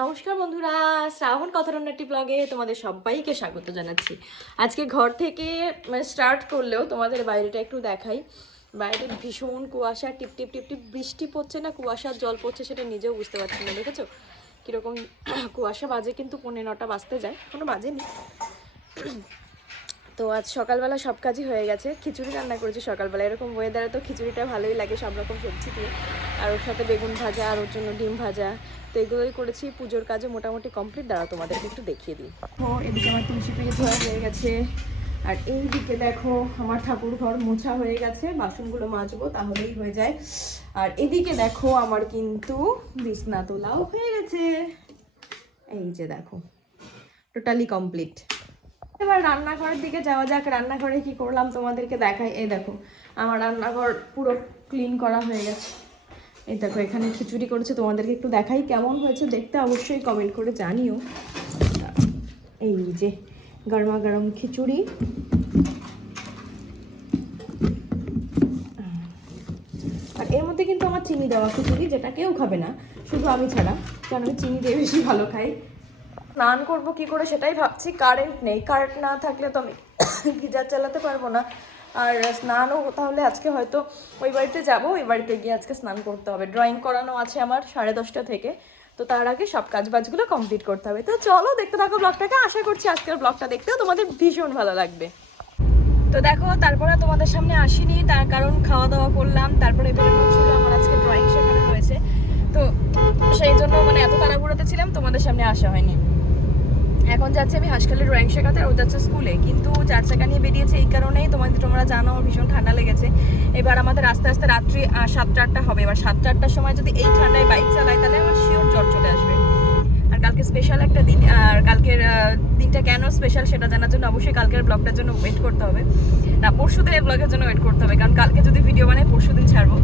নমস্কার বন্ধুরা, শ্রাবণ কথারান্নাটি ব্লগে তোমাদের সবাইকে স্বাগত জানাচ্ছি। আজকে ঘর থেকে স্টার্ট করলেও তোমাদের বাইরেটা একটু দেখাই। বাইরে ভীষণ কুয়াশা, টিপ টিপ টিপ টিপ বৃষ্টি পড়ছে না কুয়াশার জল পড়ছে সেটা নিজেও বুঝতে পারছি না। দেখেছো কীরকম কুয়াশা? বাজে কিন্তু 9:45 বাজতে যায়, কোনো বাজেনি। তো আজ সকালবেলা সব কাজই হয়ে গেছে। খিচুড়ি রান্না করেছি সকালবেলা। এরকম ওয়েদারে তো খিচুড়িটা ভালোই লাগে, সব রকম সবজি দিয়ে, আর ওর সাথে বেগুন ভাজা, আর ওর জন্য ডিম ভাজা। তো এগুলোই করেছি। পুজোর কাজও মোটামুটি কমপ্লিট। দাঁড়াও তোমাদেরকে একটু দেখিয়ে দিই। ও এদিকে আমার তুলসী পেয়ে ধোয়া হয়ে গেছে, আর এই দিকে দেখো আমার ঠাকুর ঘর মোছা হয়ে গেছে। বাসনগুলো মাজবো তাহলেই হয়ে যায়। আর এদিকে দেখো আমার কিন্তু বিছনা তোলাও হয়ে গেছে। এই যে দেখো টোটালি কমপ্লিট। এবার রান্নাঘরের দিকে যাওয়া যাক। রান্নাঘরে কি করলাম তোমাদেরকে দেখাই। এই দেখো আমার রান্নাঘর পুরো ক্লিন করা হয়ে গেছে। এই দেখো এখানে খিচুড়ি করেছে, তোমাদেরকে একটু দেখাই কেমন হয়েছে দেখতে, অবশ্যই কমেন্ট করে জানিও। এই যে গরমা গরম খিচুড়ি, আর এর মধ্যে কিন্তু আমার চিনি দেওয়া খিচুড়ি, যেটা কেউ খাবে না শুধু আমি ছাড়া, কারণ আমি চিনি দিয়ে বেশি ভালো খাই। স্নান করবো কি করে সেটাই ভাবছি। কারেন্ট নেই, কারেন্ট না থাকলে তো আমি গিজার চালাতে পারবো না। আর স্নানও তাহলে আজকে হয়তো ওই বাড়িতে যাবো, ওই বাড়িতে গিয়ে আজকে স্নান করতে হবে। ড্রয়িং করানো আছে আমার 10:30 থেকে, তো তার আগে সব কাজবাজগুলো কমপ্লিট করতে হবে। তো চলো দেখতে থাকো ব্লগটাকে। আশা করছি আজকের ব্লগটা দেখতেও তোমাদের ভীষণ ভালো লাগবে। তো দেখো তারপরে তোমাদের সামনে আসিনি, তার কারণ খাওয়া দাওয়া করলাম, তারপরে বেরোনো ছিল। আমার আজকে ড্রয়িং শেখানো হয়েছে, তো সেই জন্য এত তাড়াহুড়োতে ছিলাম, তোমাদের সামনে আসা হয়নি। এখন যাচ্ছি আমি হাসখালি ড্রয়িং শেখাতে, আর ও যাচ্ছে স্কুলে। কিন্তু 4 চাকা নিয়ে বেরিয়েছে এই কারণেই, তোমরা জানো আমার ভীষণ ঠান্ডা লেগেছে। এবার আমাদের আস্তে আস্তে রাত্রি 7টা হবে। এবার 7টার সময় যদি এই ঠান্ডায় বাইক চালাই তাহলে আমার শিওর জ্বর চলে আসবে। আর কালকে স্পেশাল একটা দিন, আর কালকের দিনটা কেন স্পেশাল সেটা জানার জন্য অবশ্যই কালকের ব্লগটার জন্য ওয়েট করতে হবে, না পরশু দিনের ব্লগের জন্য ওয়েট করতে হবে, কারণ কালকে যদি ভিডিও বানাই পরশু দিন ছাড়বো।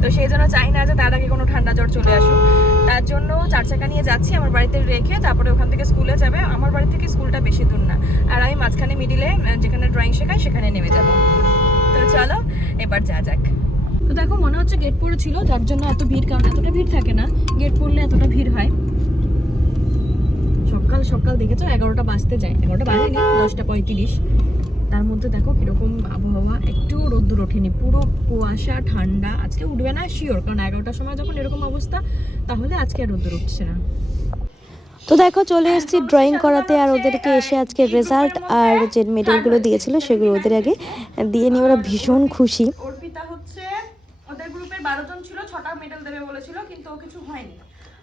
তো সেই জন্য চাই না যে তার আগে কোনো ঠান্ডা জ্বর চলে আসুক। তার জন্য 4 চাকা নিয়ে যাচ্ছি আমার বাড়িতে রেখে, তারপরে ওখান থেকে স্কুলে যাবে। আমার বাড়ি থেকে স্কুলটা বেশি দূর না, আর আমি মাঝখানে মিডিলে যেখানে ড্রয়িং শেখাই সেখানে নেমে যাব। তো চলো এবার যা যাক। তো দেখো মনে হচ্ছে গেট পড়েছিল, যার জন্য এত ভিড়, কারণ এতটা ভিড় থাকে না, গেট পড়লে এতটা ভিড় হয়। সকাল সকাল দেখেছো 11টা বাজতে যায়, 11টা বাজেনি, 10:35। তার মধ্যে দেখো কিরকম আবহাওয়া, একটু রোদ্দুর ওঠেনি, পুরো কুয়াশা ঠান্ডা। আজকে উঠবে না শিওর, কারণ 11টার সময় যখন এরকম অবস্থা, তাহলে আজকে আর রোদ্দুর উঠছে না। তো দেখো চলে এসেছি ড্রয়িং করাতে, আর ওদেরকে এসে আজকে রেজাল্ট আর যে মেডেলগুলো দিয়েছিল সেগুলো ওদের আগে দিয়ে নিয়ে ওরা ভীষণ খুশি। অর্পিতা হচ্ছে ওদের গ্রুপের 12 জন ছিল, 6টা মেডেল দেবে বলেছিল, কিন্তু ও কিছু হয়নি।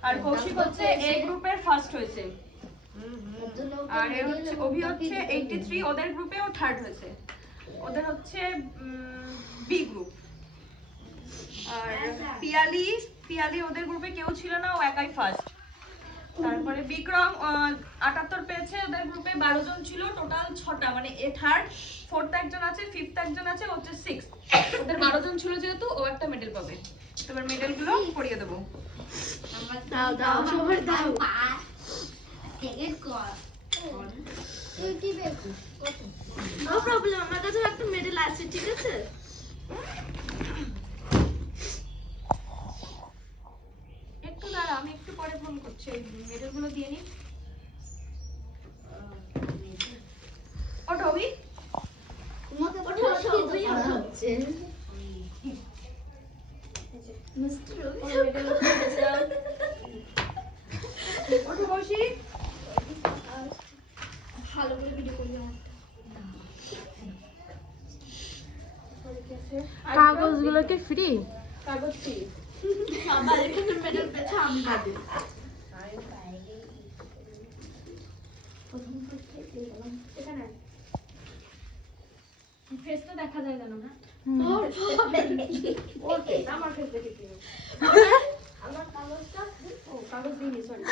আর কৌশিক হচ্ছে এ গ্রুপের ফার্স্ট হয়েছে, আর এর হচ্ছে অভি হচ্ছে 83, ওদের গ্রুপে ও থার্ড হয়েছে। ওদের হচ্ছে বি গ্রুপ। আর পিয়ালি ওদের গ্রুপে কেউ ছিল না, ও একাই ফার্স্ট। তারপরে বিক্রম 78 পেয়েছে, ওদের গ্রুপে 12 জন ছিল, টোটাল 6টা, এ থার্ড, ফোর্থ একজন আছে, ফিফথ একজন আছে, হচ্ছে 6। ওদের 12 জন ছিল যেহেতু ও একটা মেডেল পাবে। তোমার মেডেলগুলো পরিয়ে দেবো। দাও দাও সবার দাও টেকেট কর নো প্রবলেম, আমার কাছে একটা মেডেল আছে, ঠিক আছে? একটু দাঁড়া, আমি একটু পরে ফোন করছি, মেডেলগুলো দিয়ে নি। ওঠো অভি, তোমাকে ওঠো সবাই হচ্ছে মিস্টার মেডেল ওঠো বসি। ভালো করে ভিডিও করবি। কাগজগুলো কি ফ্রি? কাগজ ফ্রি। সবার এখানে মেডেল পেয়েছে, আমি পাবো। প্রথম থেকে পেয়ে গেলাম। এখানে ফেসটা দেখা যায় জানো না? ওর ওর ফেস, আমার ফেস দেখে কি হবে? আমার কাগজটা, ও কাগজ দিইনি, সরি।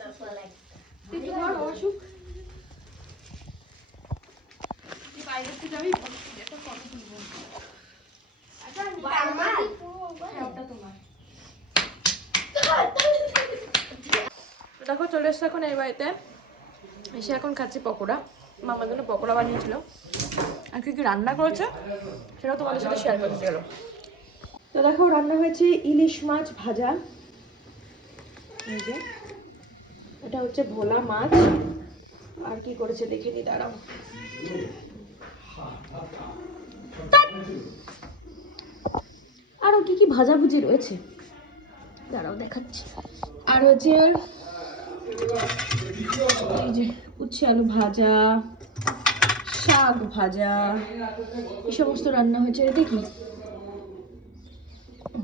তারপর লাইক তুই বল অসুখ। তুই বাইরে থেকে যাবি, এটা কত তুলবো? আচ্ছা আমার ওটা তোমার। দেখো চলে এসছে এখন এই বাড়িতে, এসে এখন খাচ্ছি পকোড়া। মামার জন্য পকোড়া বানিয়েছিল, আর কি কি রান্না করেছে সেটাও তোমাদের সাথে শেয়ার করতে গেল। তো দেখো রান্না হয়েছে ইলিশ মাছ ভাজা, এই যে এটা হচ্ছে ভোলা মাছ, আর কি করেছে দেখে নি, দাঁড়াও। আরো কি কি ভাজাভুজি রয়েছে দাঁড়াও দেখাচ্ছি। আর হচ্ছে এই যে উচ্ছে আলু ভাজা, শাক ভাজা, এই সমস্ত রান্না হয়েছে। এটা কি,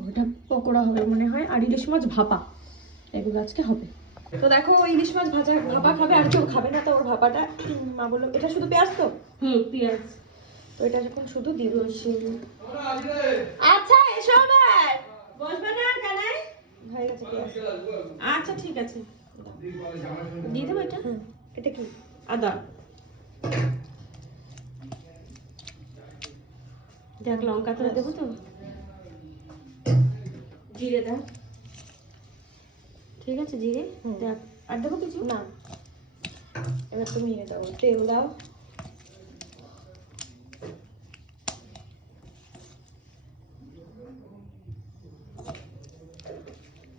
ওটা পকোড়া হবে মনে হয়, আর ইলিশ মাছ ভাপা, এগুলো আজকে হবে। তো দেখো ইলিশ মাছ ভাজা ভাপা খাবে, আর কেউ খাবে না, তো ওর ভাপাটা মা বললো এটা শুধু পেঁয়াজ, তো পেঁয়াজ, তো এটা যখন শুধু দিব। আচ্ছা এসো আবার বসবে না কানাই, হয়ে গেছে পেঁয়াজ। আচ্ছা ঠিক আছে, দিয়ে দেবো এটা। এটা কি, আদা, দেখ লঙ্কা করে দেবো তো, জিরে দাও, ঠিক আছে জিরে দেখ, আর দেবো কিছু না। এবার তুমি ইয়ে দাও, তেল দাও,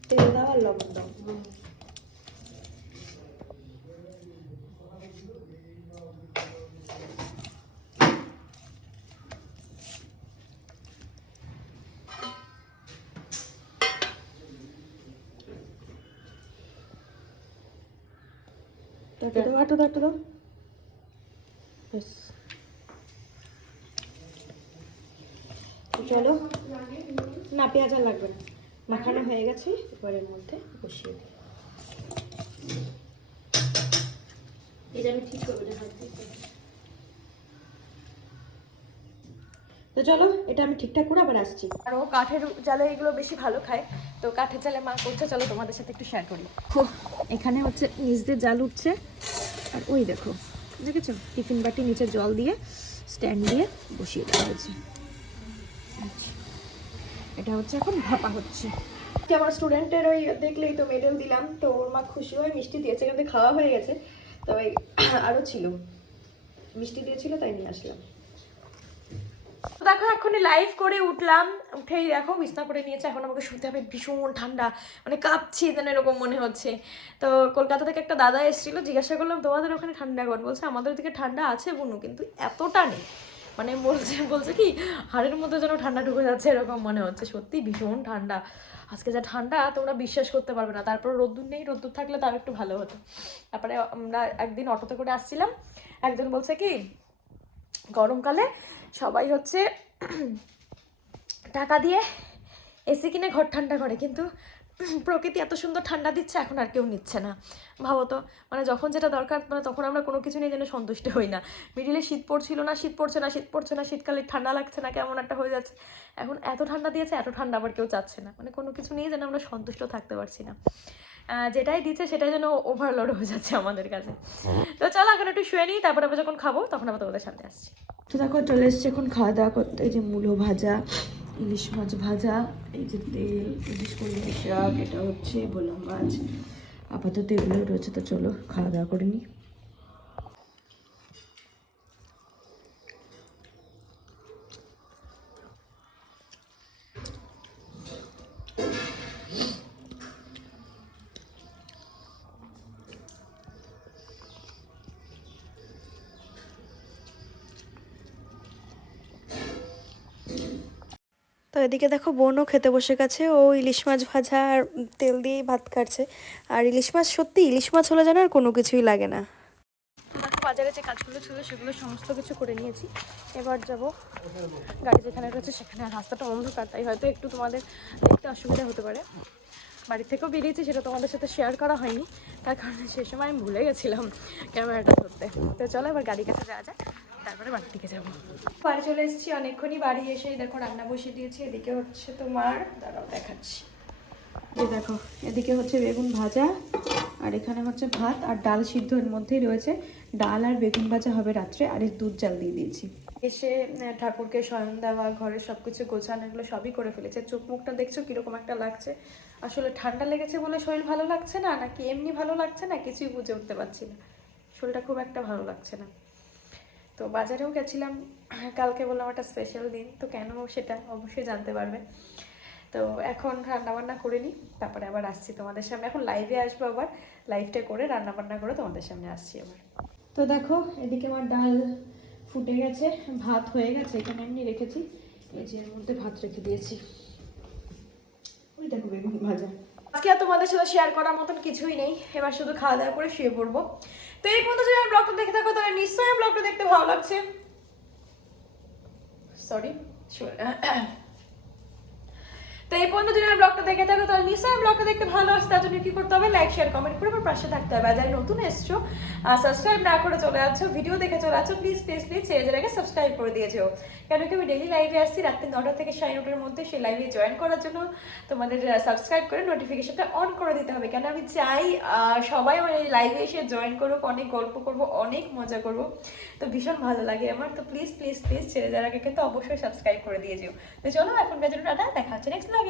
তেল দাও আর লবণ দাও। আটো দাও, ব্যাস। চলো, না পেঁয়াজ আর লাগবে না, মাখানো হয়ে গেছে, এবার এর মধ্যে বসিয়ে দিই। এটা আমি ঠিক করবো, তো চলো এটা আমি ঠিকঠাক করে আবার আসছি। আর ও কাঠের জালে এগুলো বেশি ভালো খায়, তো কাঠের জালে মা করছে, চলো তোমাদের সাথে একটু শেয়ার করি। এখানে হচ্ছে নিচ দিয়ে জাল উঠছে, আর ওই দেখো দেখেছো টিফিন বাটি নিচে জল দিয়ে স্ট্যান্ড দিয়ে বসিয়ে দেওয়া হয়েছে। আচ্ছা, এটা হচ্ছে এখন ভাপা হচ্ছে। আমার স্টুডেন্টের ওই দেখলেই তো মেডেল দিলাম, তো ওর মা খুশি হয়ে মিষ্টি দিয়েছে, কিন্তু খাওয়া হয়ে গেছে, তবে আরও ছিল, মিষ্টি দিয়েছিল তাই নিয়ে আসলাম। দেখো এখনই লাইভ করে উঠলাম, উঠেই দেখো বিছনা করে নিয়েছে, এখন আমাকে শুতে হবে, ভীষণ ঠান্ডা, মানে কাঁপছি যেন এরকম মনে হচ্ছে। তো কলকাতা থেকে একটা দাদা এসেছিলো, জিজ্ঞাসা করলাম তোমাদের ওখানে ঠান্ডা কেমন, বলছে আমাদের দিকে ঠান্ডা আছে বুনু, কিন্তু এতটা নেই, মানে বলছে কি হাড়ের মধ্যে যেন ঠান্ডা ঢুকে যাচ্ছে এরকম মনে হচ্ছে, সত্যি ভীষণ ঠান্ডা আজকে, যা ঠান্ডা তোমরা বিশ্বাস করতে পারবে না। তারপর রোদ্দুর নেই, রোদ্দুর থাকলে তাও একটু ভালো হতো। তারপরে আমরা একদিন অটোতে করে আসছিলাম, একজন বলছে কি গরমকালে সবাই হচ্ছে টাকা দিয়ে এসি কিনে ঘর ঠান্ডা করে, কিন্তু প্রকৃতি এত সুন্দর ঠান্ডা দিচ্ছে এখন আর কেউ নিচ্ছে না। ভাবো তো, মানে যখন যেটা দরকার মানে তখন আমরা কোনো কিছু নিয়ে যেন সন্তুষ্ট হই না। মিডিলে শীত পড়ছিল না, শীত পড়ছে না, শীত পড়ছে না, শীতকালে ঠান্ডা লাগছে না, কেমন একটা হয়ে যাচ্ছে। এখন এত ঠান্ডা দিয়েছে, এত ঠান্ডা আবার কেউ চাচ্ছে না, মানে কোনো কিছু নিয়ে যেন আমরা সন্তুষ্ট থাকতে পারছি না। যেটাই দিচ্ছে সেটাই যেন ওভারলোড হয়ে যাচ্ছে আমাদের কাছে। তো চলো এখন একটু শুয়ে নিই, তারপর আবার যখন খাবো তখন আবার তোমাদের সামনে আসছি। তো দেখো চলে এসছে এখন খাওয়া দাওয়া করতে, এই যে মূলো ভাজা, ইলিশ মাছ ভাজা, এই যে তেল, ইলিশ কলমি শাক, এটা হচ্ছে ভোলা মাছ, আপাতত এগুলোই রয়েছে। তো চলো খাওয়া দাওয়া করে নিই। তো এদিকে দেখো বোনও খেতে বসে গেছে, ও ইলিশ মাছ ভাজা আর তেল দিয়েই ভাত খাচ্ছে। আর ইলিশ মাছ, সত্যি ইলিশ মাছ হলে যেন আর কোনো কিছুই লাগে না। বাজারে যে কাজগুলো ছিল সেগুলো সমস্ত কিছু করে নিয়েছি, এবার যাব গাড়ি যেখানে রয়েছে সেখানে। আর রাস্তাটা অন্ধকার, তাই হয়তো একটু তোমাদের দেখতে অসুবিধা হতে পারে। বাড়ি থেকেও বেরিয়েছি, সেটা তোমাদের সাথে শেয়ার করা হয়নি, তার কারণে সে সময় আমি ভুলে গেছিলাম ক্যামেরাটা ধরতে। তো চলো এবার গাড়ির কাছে যাওয়া যায়, তারপরে বাড়ির দিকে যাবো। বাড়ি চলে এসেছি, অনেকক্ষণই বাড়ি এসেই দেখো রান্না বসিয়ে দিয়েছি। এদিকে হচ্ছে তোমার, দাঁড়াও দেখাচ্ছি, এই দেখো এদিকে হচ্ছে বেগুন ভাজা, আর এখানে হচ্ছে ভাত আর ডাল সিদ্ধ, এর মধ্যেই রয়েছে ডাল আর বেগুন ভাজা হবে রাত্রে, আর এই দুধ জাল দিয়ে দিয়েছি। এসে ঠাকুরকে শয়ন দেওয়া, ঘরের সব কিছু গোছানো, এগুলো সবই করে ফেলেছে। চোখ মুখটা দেখছো কীরকম একটা লাগছে, আসলে ঠান্ডা লেগেছে বলে শরীর ভালো লাগছে না, নাকি এমনি ভালো লাগছে না কিছুই বুঝে উঠতে পারছি না, শরীরটা খুব একটা ভালো লাগছে না। তো বাজারেও গেছিলাম কালকে, বললাম একটা স্পেশাল দিন, তো কেন সেটা অবশ্যই জানতে পারবে। তো এখন রান্নাবান্না করে নিই, তারপরে আবার আসছি তোমাদের সামনে। এখন লাইভে আসবো, আবার লাইভটা করে রান্নাবান্না করে তোমাদের সামনে আসছি আবার। তো দেখো এদিকে আমার ডাল ফুটে গেছে, ভাত হয়ে গেছে, এখানে এমনি রেখেছি, এই যে এর মধ্যে ভাত রেখে দিয়েছি। ওই দেখো বেগুন ভাজা। আজকে আর তোমাদের সাথে শেয়ার করার মতন কিছুই নেই, এবার শুধু খাওয়া দাওয়া করে শুয়ে পড়বো। তো এই পর্যন্ত যদি ব্লগটা দেখে থাকো তাহলে নিশ্চয়ই ব্লগটা দেখতে ভালো লাগছে। সরি, তো এই পর্যন্ত যদি ব্লগটা দেখে থাকো তাহলে নিশ্চয়ই ব্লগটা দেখতে ভালো আসছে। তার জন্য কি করতে হবে, লাইক শেয়ার কমেন্ট করে আমার পাশে থাকতে হবে। আর যারা নতুন এসছো সাবস্ক্রাইব না করে চলে যাচ্ছো, ভিডিও দেখে চলে যাচ্ছো, প্লিজ প্লিজ প্লিজ ছেড়ে আগে সাবস্ক্রাইব করে দিয়েছো। কেন কি আমি ডেলি লাইভে আসছি রাত্রি 9টা থেকে 9:30টার মধ্যে, সেই লাইভে জয়েন করার জন্য তোমাদের সাবস্ক্রাইব করে নোটিফিকেশনটা অন করে দিতে হবে। কেন আমি চাই সবাই আমার এই লাইভে এসে জয়েন করুক, অনেক গল্প করবো, অনেক মজা করবো, তো ভীষণ ভালো লাগে আমার। তো প্লিজ প্লিজ প্লিজ ছেড়ে যাওয়ার আগে কিন্তু অবশ্যই সাবস্ক্রাইব করে দিয়েছো। তো চলো এখন বেজে টাটা, দেখা হচ্ছে নেক্সট ব্লগে।